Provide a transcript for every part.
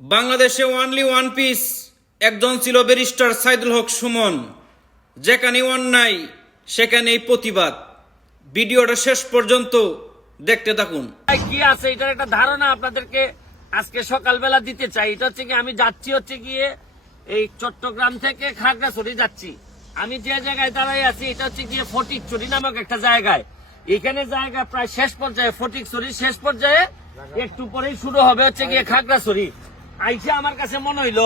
বাংলাদেশে only one piece একজন ছিল ব্যারিস্টার সাইদুল হক সুমন। যেখানে অন্যায়, সেখানেই প্রতিবাদ। ভিডিওটা শেষ পর্যন্ত দেখতে থাকুন। কি আছে? এটার একটা ধারণা আপনাদেরকে আজকে সকালবেলা দিতে চাই। এটা হচ্ছে কি, আমি যাচ্ছি হচ্ছে গিয়ে এই চট্টগ্রাম থেকে খাগড়াছড়ি যাচ্ছি। আমি যে জায়গায় দাঁড়াই আছি, এটা হচ্ছে গিয়ে ফটিকছড়ি নামক একটা জায়গায়। এখানে জায়গা প্রায় শেষ পর্যায়ে ফটিকছড়ি শেষ পর্যায়ে একটু পরেই শুরু হবে হচ্ছে গিয়ে খাগড়াছড়ি। আইসা আমার কাছে মনে হইল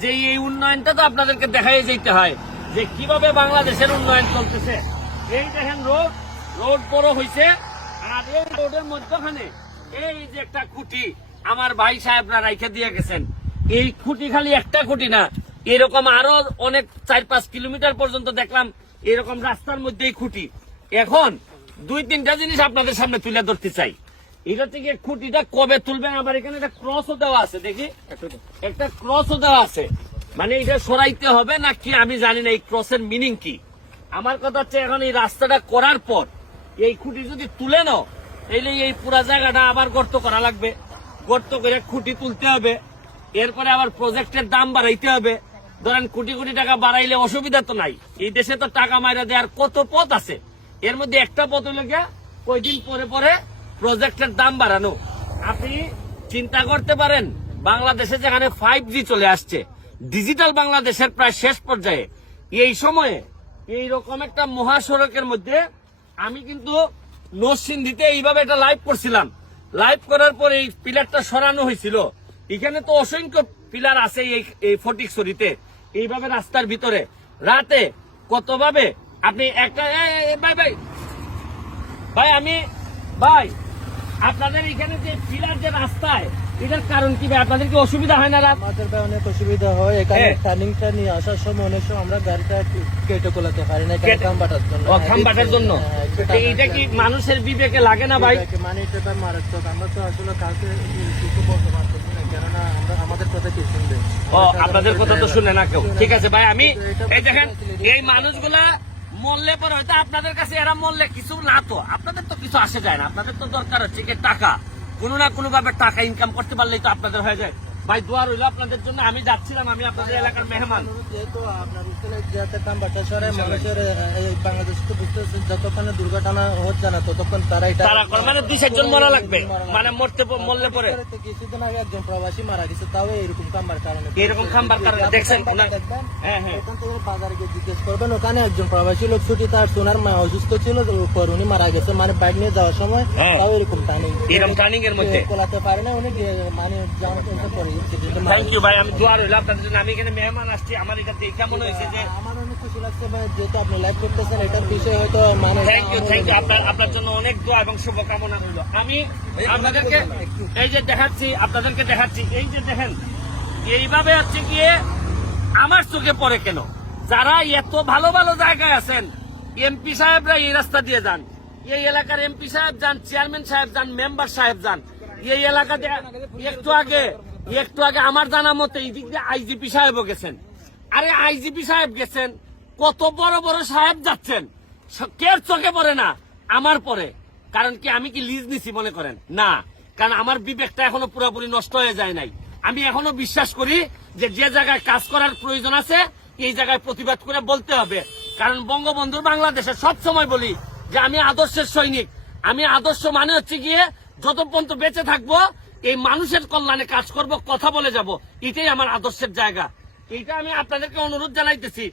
যে এই উন্নয়নটা তো আপনাদেরকে দেখাই যেতে হয়, যে কীভাবে বাংলাদেশের উন্নয়ন চলতেছে। এই দেখেন রোড রোড বড় হয়েছে আর এই রোডের মধ্যখানে এই যে একটা খুঁটি, আমার ভাই সাহেবরা রাইখে দিয়ে গেছেন। এই খুঁটি খালি একটা খুঁটি না, এরকম আরও অনেক চার পাঁচ কিলোমিটার পর্যন্ত দেখলাম এরকম রাস্তার মধ্যেই খুঁটি। এখন দুই তিনটা জিনিস আপনাদের সামনে তুলে ধরতে চাই। এটা থেকে খুঁটিটা কবে তুলবেন? আবার এখানে একটা ক্রসও দেওয়া আছে, দেখি। একটা ক্রসও দেওয়া আছে। মানে এটা সরাইতে হবে না কি আমি জানি না, এই ক্রসের মিনিং কি? আমার কথা হচ্ছে, এখন এই রাস্তাটা করার পর এই খুঁটি যদি তুলে নাও তাহলে এই পুরা জায়গাটা আবার গর্ত করা লাগবে। গর্ত করে খুঁটি তুলতে হবে। এরপরে আবার প্রজেক্টের দাম বাড়াইতে হবে। ধরেন কোটি কোটি টাকা বাড়াইলে অসুবিধা তো নাই। এই দেশে তো টাকা মাইরা দেওয়ার কত পথ আছে? এর মধ্যে একটা পথ হলো গিয়া কয়দিন পরে পরে প্রজেক্টের দাম বাড়ানো। আপনি চিন্তা করতে পারেন, বাংলাদেশে যেখানে ফাইভ জি চলে আসছে ডিজিটাল বাংলাদেশের প্রায় শেষ পর্যায়ে। এই সময়ে এই রকম একটা মহাসড়কের মধ্যে আমি কিন্তু নরসিংদীতে এইভাবে একটা লাইভ করছিলাম। লাইভ করার পর এই পিলারটা সরানো হয়েছিল। এখানে তো অসংখ্য পিলার আছে এই এই ফটিকছড়িতে। এইভাবে রাস্তার ভিতরে। রাতে কতভাবে আপনি একটা ভাই ভাই। ভাই, আমি ভাই আপনাদের এখানে যে পিলার যে রাস্তায় এটার কারণ কি আপনাদের কি অসুবিধা হয় না আমাদের ভাই অনেক অসুবিধা হয়। এখানে হ্যাঁ। টার্নিংটা নিয়ে আসার সময় অনেক সময় আমরা গাড়িটা কেটে কোলাতে পারি না খাম বাটার জন্য। ও খাম্বাটার জন্য। একটু তো এইটা কি মানুষের বিবেকে লাগে না ভাই? মানে এটা ভাই মারাত্মক। আমরা তো আসলে কাউকে কিছু বলতে পারতেছি না কেননা আমরা আমাদের কথা কি শুনবে ও আপনাদের কথা তো শুনে না কেউ। ঠিক আছে ভাই আমি এই দেখেন এই মানুষগুলা মরলে পরে হয়তো আপনাদের কাছে এরা মরলে কিছু না তো। আপনাদের তো কিছু আসে যায় না। আপনাদের তো দরকার হচ্ছে টাকা। কোনো না কোনো ভাবে টাকা ইনকাম করতে পারলেই তো আপনাদের হয়ে যায়। ভাই দোয়া রইল আপনাদের জন্য। আমি যাচ্ছিলাম আমি আপনাদের এলাকার মেহমান। যেহেতু আপনার যাতে মানুষের বাংলাদেশ তো বুঝতেছে যতক্ষণ দুর্ঘটনা হচ্ছে না ততক্ষণ তারা এটা তারা মানে দুই চারজন মরা লাগবে। মানে মরতে মরলে পরে। কিছুদিন আগে একজন প্রবাসী মারা গেছে তাও এরকম কাম্বার কারণে। এরকম খাম্বার কারণে। দেখছেন হ্যাঁ হ্যাঁ। ওখান থেকে বাজারে গিয়ে জিজ্ঞেস করবেন ওখানে একজন প্রবাসী লোক ছুটি তার সোনার মা অসুস্থ ছিল উপর উনি মারা গেছে। মানে বাইক নিয়ে যাওয়ার সময় হ্যাঁ। তাও এরকম টানি এরকম টার্নিং এর মধ্যে। কোলাতে পারে না উনি মানে করতে পারে থ্যাংক ইউ ভাই আমি দোয়া রইল আপনাদের জন্য। আমি এখানে মেহমান আসছি। আমার এটা দেখে মনে হয়েছে যে আমার অনেক খুশি লাগছে ভাই যেহেতু আপনি লাইভ করতেছেন এটার বিষয় হয়তো মানে থ্যাংক ইউ থ্যাংক ইউ আপনার আপনার জন্য অনেক দোয়া এবং শুভকামনা রইল। আমি আপনাদেরকে এই যে দেখাচ্ছি আপনাদেরকে দেখাচ্ছি। এই যে দেখেন এইভাবে হচ্ছে গিয়ে আমার চোখে পড়ে কেন? যারা এত ভালো ভালো জায়গায় আছেন এমপি সাহেবরা এই রাস্তা দিয়ে যান। এই এলাকার এমপি সাহেব যান চেয়ারম্যান সাহেব যান মেম্বার সাহেব যান। এই এলাকাতে একটু আগে একটু আগে আমার জানা মতে এই দিক দিয়ে আইজিপি সাহেবও গেছেন। আরে আইজিপি সাহেব গেছেন, কত বড় বড় সাহেব যাচ্ছেন কের চোখে পড়ে না? আমার পরে কারণ কি, আমি কি লিজ নিছি মনে করেন? না। কারণ আমার বিবেকটা এখনও পুরোপুরি নষ্ট হয়ে যায় নাই। আমি এখনও বিশ্বাস করি যে যে জায়গায় কাজ করার প্রয়োজন আছে, এই জায়গায় প্রতিবাদ করে বলতে হবে। কারণ বঙ্গবন্ধুর বাংলাদেশে সব সময় বলি যে আমি আদর্শের সৈনিক। আমি আদর্শ মানে হচ্ছে গিয়ে যত পর্যন্ত বেঁচে থাকব এই মানুষের কল্যাণে কাজ করব, কথা বলে যাব। এটাই আমার আদর্শের জায়গা। এইটা আমি আপনাদেরকে অনুরোধ জানাইতেছি।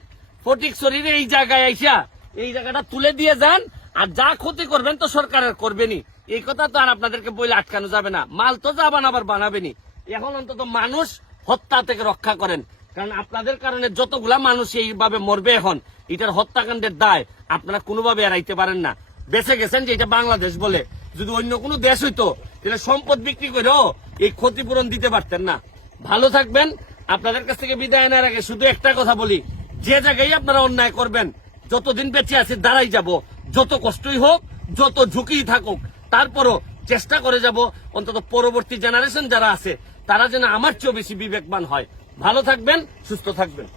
ফটিক শরীরে এই জায়গায় আইসা, এই জায়গাটা তুলে দিয়ে যান, আর যা ক্ষতি করবেন তো সরকারের করবেনি এই কথা তো আর আপনাদেরকে বলে আটকানো যাবে না। মাল তো যাবান, আবার বানাবেনি এখন অন্তত মানুষ হত্যা থেকে রক্ষা করেন। কারণ আপনাদের কারণে যতগুলা মানুষ এইভাবে মরবে এখন, এটার হত্যাকাণ্ডের দায় আপনারা কোনোভাবে এড়াইতে পারেন না। বেঁচে গেছেন যে এটা বাংলাদেশ বলে। যদি অন্য কোনো দেশ হইতো তাহলে সম্পদ বিক্রি করেও এই ক্ষতিপূরণ দিতে পারতেন না। ভালো থাকবেন, আপনাদের কাছ থেকে বিদায় নেওয়ার আগে শুধু একটা কথা বলি। যে জায়গায় আপনারা অন্যায় করবেন, যতদিন বেঁচে আছে দাঁড়াই যাব। যত কষ্টই হোক, যত ঝুঁকি থাকুক, তারপরও চেষ্টা করে যাব। অন্তত পরবর্তী জেনারেশন যারা আছে, তারা যেন আমার চেয়েও বেশি বিবেকবান হয়। ভালো থাকবেন, সুস্থ থাকবেন।